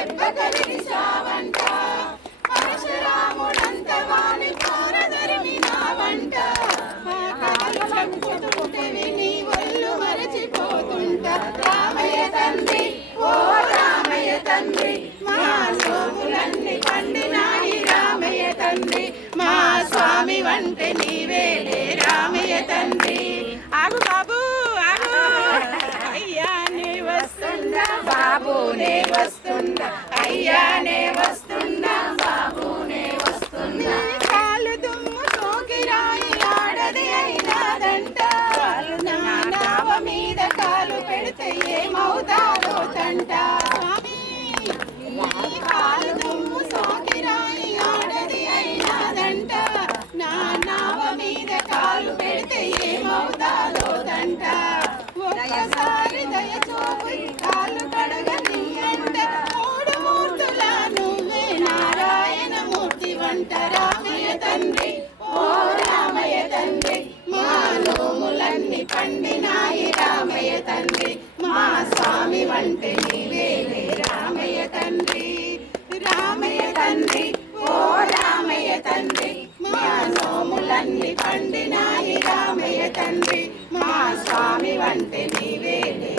దెబ్బ కలిసావంట పరశురాముడంత వాని పారదరిమినావంట కాలు చంపుతుంటేవి నీ ఒళ్ళు మరచిపోతుంటా రామయ్య తండ్రి ఓ రామయ్య తండ్రి మా సోములన్నీ పండినాయి రామయ్య తండ్రి మా స్వామి వంటే నీవేలే రామయ్య తండ్రి ఆగు బాబు ఆగు అయ్యానే వస్తుందా బాబునే వస్తుందా అయ్యానే వస్తుందా బాబునే వస్తుందా కాలు దుమ్ము సోకిరాయి ఆడది అయినాదంట నావ మీద కాలు పెడితే ఏమవుతారో తంట కాలు దుమ్ము సోకిరాయి ఆడది అయినాదంట నా నావ మీద కాలు పెడితే ఏమవుతారో తంట ఒక్కసారి దయచూపి కాలు కడగని అంట మూడు మూర్తుల నువ్వే నారాయణ మూర్తి వంట రామయ్య తండ్రి ఓ రామయ్య తండ్రి మా నోములన్నీ పండినాయి రామయ్య తండ్రి మా స్వామి వంటే నీవేలే రామయ్య తండ్రి రామయ్య తండ్రి ఓ రామయ్య తండ్రి మా నోములన్నీ పండినాయి రామయ్య తండ్రి మా స్వామి వంటే నీవేలే